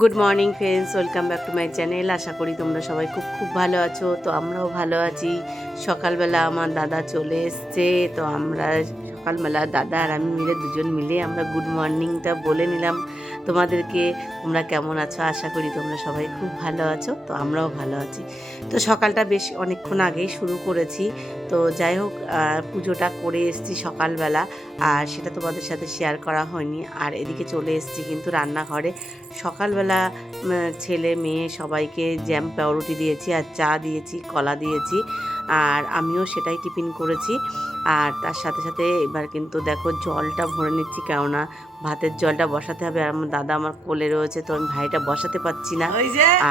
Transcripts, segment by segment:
Good morning friends welcome back to my channel আশা করি তোমরা সবাই খুব খুব ভালো আছো। তো আমরাও ভালো আছি। সকালবেলা আমার দাদা চলে এসছে। তো আমরা সকালবেলা দাদা আর আমি মিলে দুজন মিলে আমরা গুড মর্নিংটা বলে নিলাম। তোমাদেরকে তোমরা কেমন আছো? আশা করি তোমরা সবাই খুব ভালো আছো, তো আমরাও ভালো আছি। তো সকালটা বেশ অনেকক্ষণ আগেই শুরু করেছি। তো যাই হোক পুজোটা করে এসেছি সকালবেলা, আর সেটা তোমাদের সাথে শেয়ার করা হয়নি। আর এদিকে চলে এসেছি কিন্তু রান্নাঘরে। সকালবেলা ছেলে, মেয়ে সবাইকে জ্যাম পাউরুটি দিয়েছি, আর চা দিয়েছি, কলা দিয়েছি, আর আমিও সেটাই টিফিন করেছি। আর তার সাথে সাথে এবার কিন্তু দেখো জলটা ভরে নিচ্ছি কেননা ভাতের জলটা বসাতে হবে। আর আমার দাদা আমার কোলে রয়েছে তো আমি ভাইটা বসাতে পারছি না।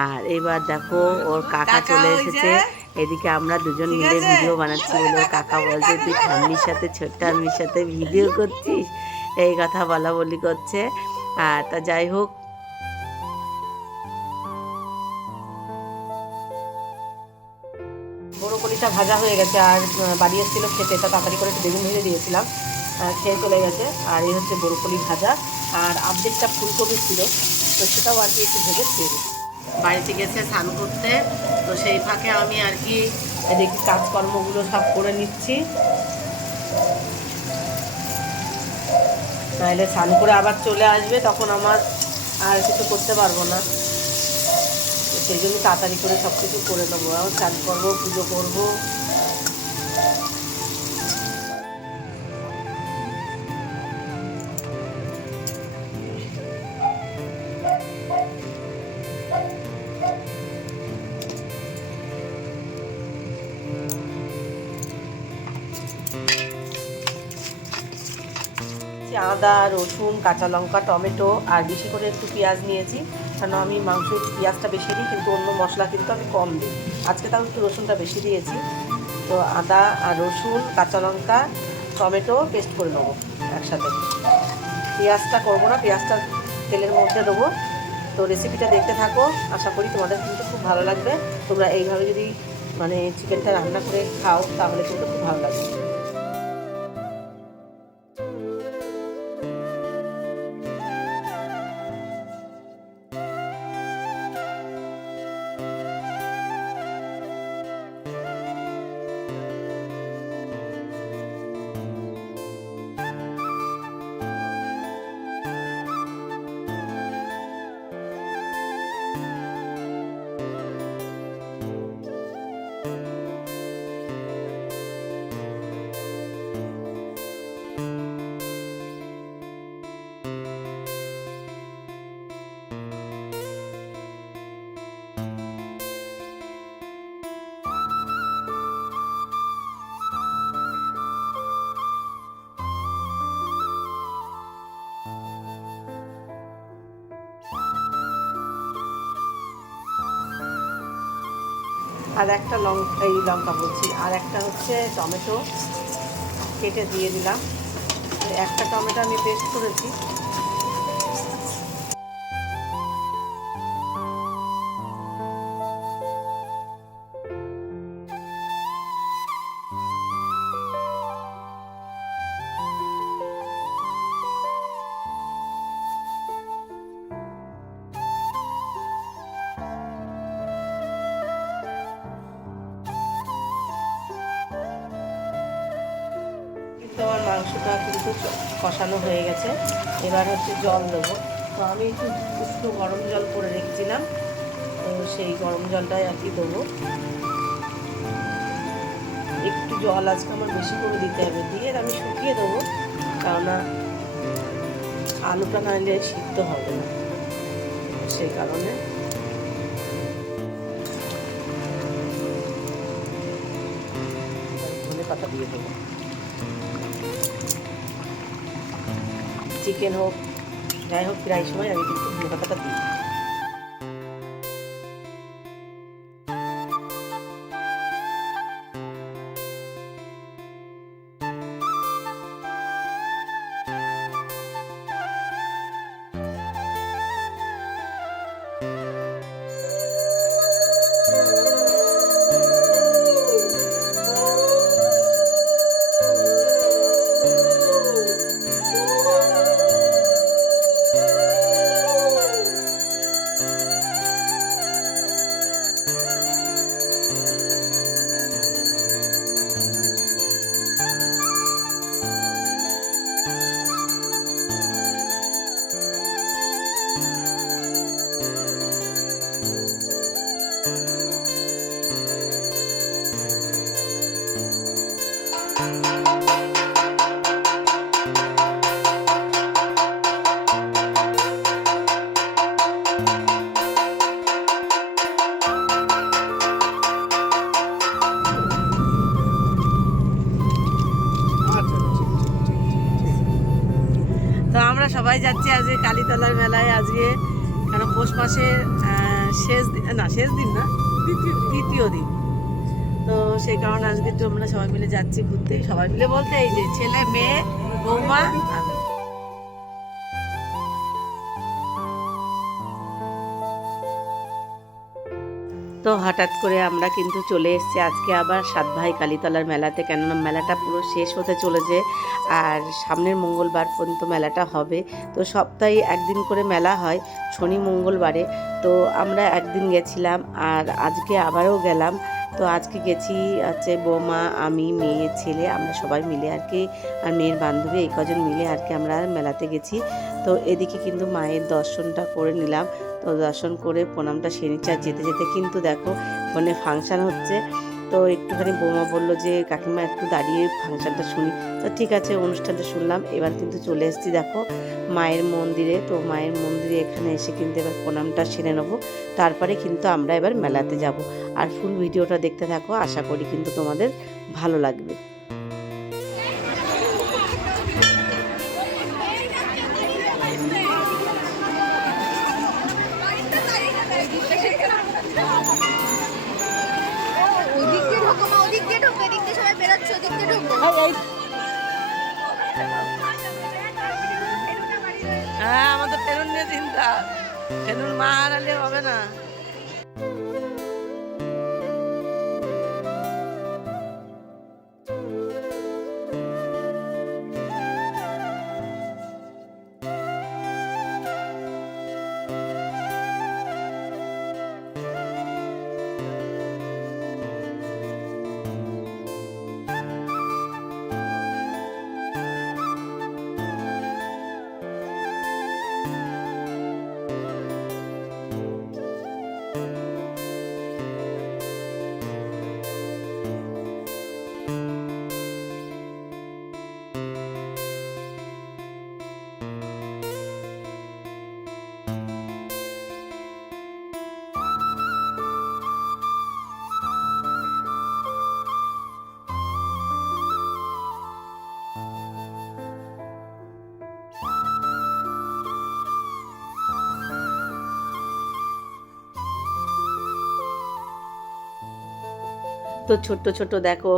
আর এবার দেখো ওর কাকা চলে এসেছে। এদিকে আমরা দুজন মিলে ভিডিও বানাচ্ছি বলে ওর কাকা বলছে তুই ঠাম্মির সাথে ছোট্ট আম্মির সাথে ভিডিও করছিস? এই কথা বলা বলি করছে। আর তা যাই হোক ভাজা হয়ে গেছে আর বাড়ি এসেছিল খেতে, তা তাড়াতাড়ি করে একটু বেগুন ভেজে দিয়েছিলাম। খেয়ে চলে গেছে। আর এই হচ্ছে বরকলি ভাজা। আর অর্ধেকটা ফুলকপি ছিল, তো সেটাও আর কি একটু ভেজে খেয়ে। বাড়িতে গেছে স্নান করতে, তো সেই ফাঁকে আমি আর কি এদিকে কাজকর্মগুলো সব করে নিচ্ছি। নাহলে স্নান করে আবার চলে আসবে, তখন আমার আর কিছু করতে পারব না। সেই জন্য তাড়াতাড়ি করে সব কিছু করে নেব। আমার স্নান করব, পুজো করব। আদা, রসুন, কাঁচা লঙ্কা, টমেটো, আর বেশি করে একটু পেঁয়াজ নিয়েছি। কারণ আমি মাংস পেঁয়াজটা বেশি দিই, কিন্তু অন্য মশলা কিন্তু আমি কম দিই। আজকে তাও একটু রসুনটা বেশি দিয়েছি। তো আদা আর রসুন, কাঁচা লঙ্কা, টমেটো পেস্ট করে নেব একসাথে। পেঁয়াজটা করব না, পেঁয়াজটা তেলের মধ্যে দেবো। তো রেসিপিটা দেখতে থাকো, আশা করি তোমাদের কিন্তু খুব ভালো লাগবে। তোমরা এইভাবে যদি মানে চিকেনটা রান্না করে খাও, তাহলে কিন্তু খুব ভালো লাগবে। আর একটা লং এই লঙ্কা বলছি। আর একটা হচ্ছে টমেটো। কেটে দিয়ে দিলাম। একটা টমেটো আমি পেস্ট করেছি। কিন্তু কষানো হয়ে গেছে। এবার হচ্ছে জল দেবো। তো আমি একটু একটু গরম জল করে রেখেছিলাম। তো সেই গরম জলটাই আর কি দেবো। একটু জল আজকে আমার বেশি করে দিতে হবে। দিয়ে আমি শুকিয়ে দেবো। কেননা আলুটা নাহলে সিদ্ধ হবে না। সেই কারণে। ধনে পাতা দিয়ে দেবো। চিকেন হোক যাই হোক প্রায় সময় আমি কিন্তু ধনে পাতাটা দিই। কালীতলার মেলায় আজকে কেন পৌষ মাসের শেষ দিন না শেষ দিন না তৃতীয় দিন। তো সেই কারণে আজকে একটু আমরা সবাই মিলে যাচ্ছি ঘুরতে। সবাই মিলে বলতে এই যে ছেলে মেয়ে বৌমা আমি। তো হঠাৎ করে আমরা কিন্তু চলে এসেছি আজকে আবার সাত ভাই কালীতলার মেলাতে। কেননা মেলাটা পুরো শেষ হতে চলেছে আর সামনের মঙ্গলবার পর্যন্ত মেলাটা হবে। তো সপ্তাহে একদিন করে মেলা হয় শনি মঙ্গলবারে। তো আমরা একদিন গেছিলাম আর আজকে আবারও গেলাম। তো আজকে গেছি হচ্ছে বৌমা, আমি, মেয়ে, ছেলে, আমরা সবাই মিলে আর কি। আর মেয়ের বান্ধবী এই কজন মিলে আর কি আমরা মেলাতে গেছি। তো এদিকে কিন্তু মায়ের দর্শনটা করে নিলাম। তো দর্শন করে প্রণামটা সেরে নিচ্ছে। আর যেতে যেতে কিন্তু দেখো ওখানে ফাংশান হচ্ছে। তো একটুখানি বৌমা বলল যে, কাকিমা, একটু দাঁড়িয়ে ফাংশানটা শুনি। তো ঠিক আছে, অনুষ্ঠানটা শুনলাম। এবার কিন্তু চলে এসেছি দেখো, মায়ের মন্দিরে। তো মায়ের মন্দিরে এখানে এসে কিন্তু এবার প্রণামটা সেরে নেব। তারপরে কিন্তু আমরা এবার মেলাতে যাব। আর ফুল ভিডিওটা দেখতে থাকো, আশা করি কিন্তু তোমাদের ভালো লাগবে। হ্যাঁ আমাদের ফেরুন নিয়ে চিন্তা। ফেরুন মা হারালে হবে না। তো ছোট্ট ছোট দেখো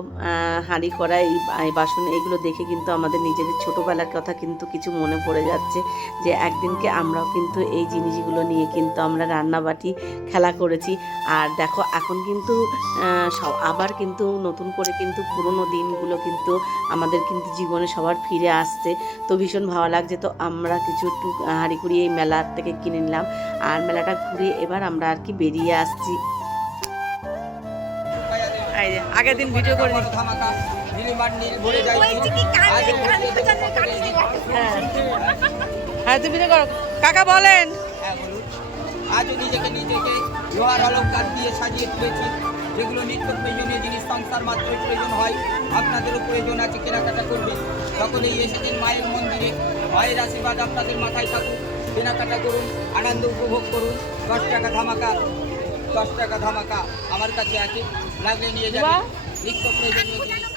হাঁড়ি কড়াই এই বাসন, এগুলো দেখে কিন্তু আমাদের নিজেদের ছোটোবেলার কথা কিন্তু কিছু মনে পড়ে যাচ্ছে যে একদিনকে আমরাও কিন্তু এই জিনিসগুলো নিয়ে কিন্তু আমরা রান্নাবাটি খেলা করেছি। আর দেখো, এখন কিন্তু সব আবার কিন্তু নতুন করে কিন্তু পুরোনো দিনগুলো কিন্তু আমাদের কিন্তু জীবনে সবার ফিরে আসছে। তো ভীষণ ভালো লাগছে। তো আমরা কিছু একটু হাঁড়ি কুড়ি এই মেলার থেকে কিনে নিলাম। আর মেলাটা ঘুরে এবার আমরা আর কি বেরিয়ে আসছি। যে, আগের দিন ভিডিও করে হ্যাঁ। হ্যাঁ তুমি করো। কাকা বলেন। হ্যাঁ বলুন। আজও নিজেকে নিজেকে লোহার অলঙ্কার দিয়ে সাজিয়ে তুলেছি। যেগুলো নিত্য প্রয়োজনীয় জিনিস সংসার মাত্রই প্রয়োজন হয় আপনাদেরও প্রয়োজন আছে কেনাকাটা করবেন। সকলেই এসেছেন মায়ের মন্দিরে মায়ের আশীর্বাদ আপনাদের মাথায় থাকুক। কেনাকাটা করুন আনন্দ উপভোগ করুন। দশ টাকা ধামাকা দশ টাকা ধামাকা আমার কাছে আছে। লাগলে নিয়ে যাবেন নিত্য প্রয়োজনীয় জিনিস।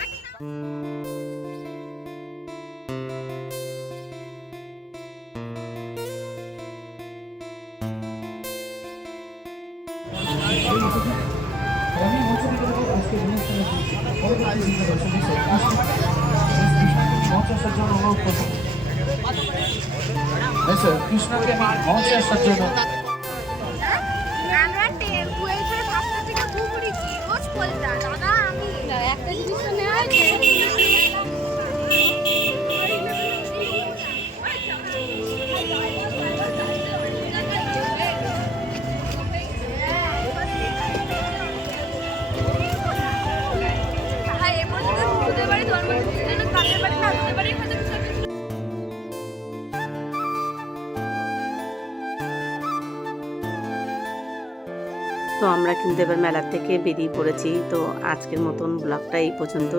কৃষ্ণকে আসার জন্য আমরা আমরা কিন্তু এবার মেলার থেকে বেরিয়ে পড়েছি। তো আজকের মতন ব্লগটা এই পর্যন্ত।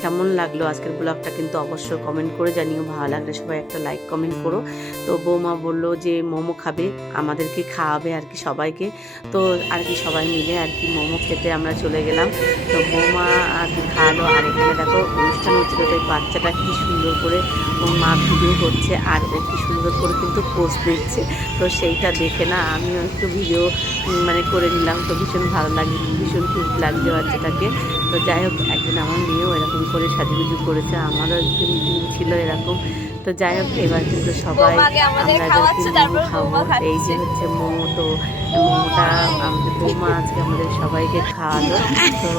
কেমন লাগল আজকের ব্লগটা কিন্তু অবশ্যই কমেন্ট করে জানিও। ভালো লাগলে সবাই একটা লাইক কমেন্ট করো। তো বৌমা বলল যে, মোমো খাবে, আমাদেরকে খাওয়াবে আর কি সবাইকে। তো আর কি সবাই মিলে আর কি মোমো খেতে আমরা চলে গেলাম। তো বৌমা আর কি খাওয়ালো আর এখানে দেখো অনুষ্ঠান হচ্ছিল, তাই বাচ্চাটা কি সুন্দর করে মা ভিডিও করছে আর ও কি সুন্দর করে কিন্তু পোস্ট দিচ্ছে। তো সেইটা দেখে না আমিও একটু ভিডিও মানে করে নিলাম। তো ভীষণ ভালো লাগে ভীষণ খুব লাগছে বাচ্চাটাকে। তো যাই হোক একদিন আমার মেয়েও এরকম করে সাজুগুজু করেছে আমারও একদিন দিন ছিল এরকম। তো যাই হোক এবার কিন্তু সবাই আমরা খাব। এই যে হচ্ছে মোমো তো মোমোটা আমাদের বৌমা আজকে আমাদের সবাইকে খাওয়ালো। তো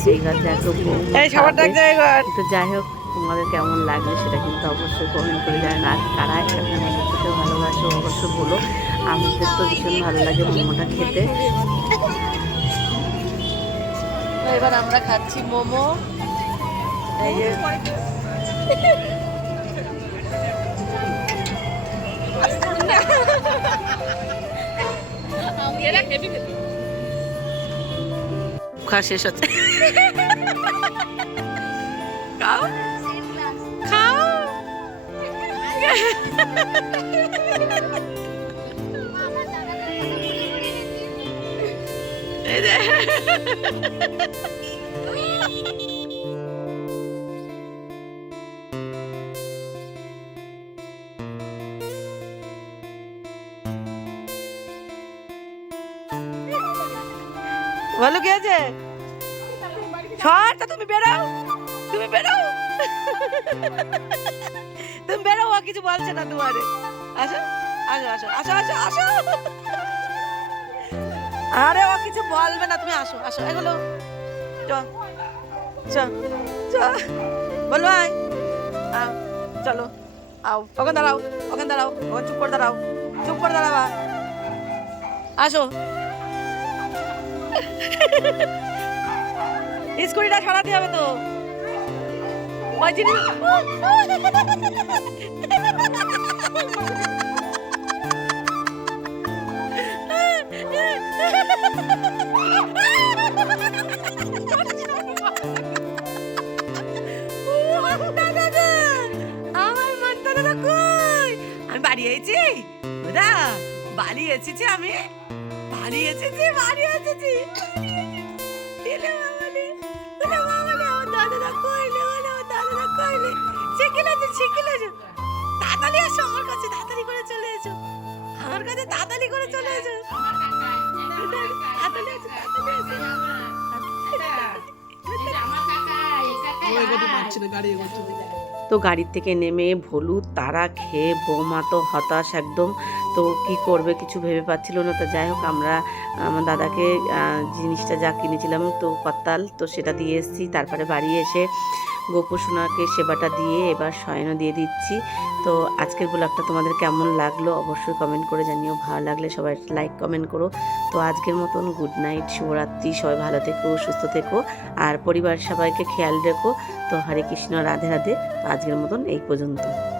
সেইবার দেখো বৌমা খাবে। তো যাই হোক তোমাদের কেমন লাগবে সেটা কিন্তু অবশ্যই কমেন্ট করে জানান আর কারা এরকম মোমো খেতে ভালোবাসো অবশ্যই বলো। আমাদের তো ভীষণ ভালো লাগে মোমোটা খেতে। এবার আমরা খাচ্ছি মোমো। খাওয়া শেষ হচ্ছে। বলো কি আছে ছড়টা তুমি বেরাও তুমি বেরাও বেরাও ও কিছু বলছে না তোমারে আসো আসো আসো আসো আসো আসো। আরে, ও কিছু বলবে না, তুমি আসো আসো, এগুলো। বলো, আয়। চলো। আও, ওখানে দাঁড়াও ওখানে দাঁড়াও, ওখানে চুপ করে দাঁড়াও, চুপ করে দাঁড়াবা। আসো। স্কুটিটা সরাতে হবে তো। ওই জিনিস আমার শিখিল আছে তাড়াতাড়ি আসো আমার কাছে তাড়াতাড়ি করে চলে এসো। আমার কাছে তাড়াতাড়ি করে চলে এসো। তো গাড়ির থেকে নেমে ভলু তারা খেয়ে বৌমা তো হতাশ একদম। তো কি করবে কিছু ভেবে পাচ্ছিল না। তো যাই হোক আমরা আমার দাদাকে জিনিসটা যা কিনেছিলাম তো কত্তাল তো সেটা দিয়ে এসেছি। তারপরে বাড়ি এসে গোপসোনাকে সেবাটা দিয়ে এবার শয়নও দিয়ে দিচ্ছি। তো আজকের ব্লগটা তোমাদের কেমন লাগল অবশ্যই কমেন্ট করে জানিও। ভালো লাগলে সবাই লাইক কমেন্ট করো। তো আজকের মতন গুড নাইট শুভরাত্রি, সবাই ভালো থেকো, সুস্থ থেকো। আর পরিবার সবাইকে খেয়াল রেখো। তো হরে কৃষ্ণ, রাধে রাধে। আজকের মতন এই পর্যন্ত।